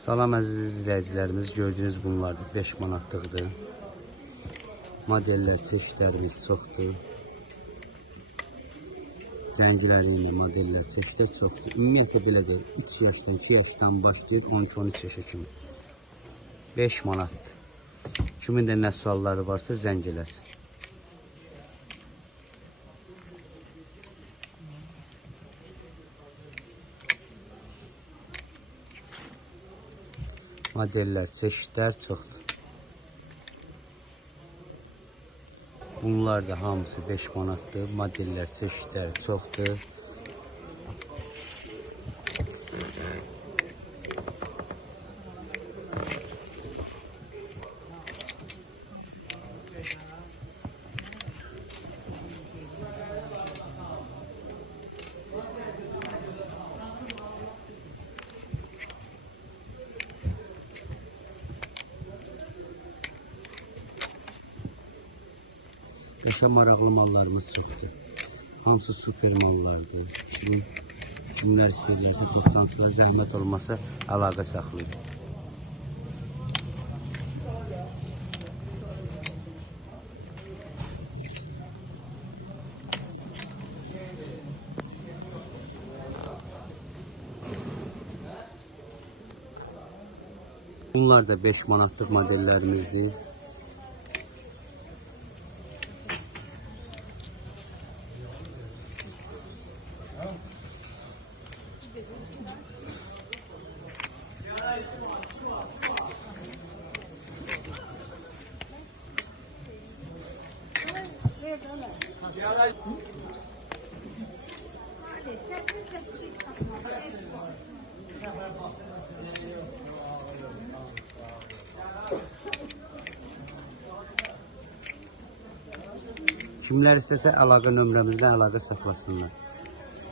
Salam əziz izləyicilərimiz, gördüyünüz bunlardır, 5 manatlıqdır. Modeller, çeşitlərimiz çoxdur. Rəngləri ilə modeller, çeşitlər çoxdur. Ümumiyyətlə belə deyil, 3 yaşdan, 2 yaşdan başlayıb 12-13 yaşa kimi. 5 manatdır. Kimin də nə sualları varsa zəng eləsin. Modeller, çeşitlər çoxdur. Bunlar da hamısı 5 manatdır. Modeller, çeşitlər çoxdur. Yaşa maraqlı mallarımız çoxdur. Hamısı super mallardır. Kimlər istəyirlərsə, toplantılar zəhmət olmasa əlaqə saxlayın. Bunlar da 5 manatlıq modellərimizdir. Kimlər istəsə əlaqə nömrəmizdən əlaqə saxlasınlar.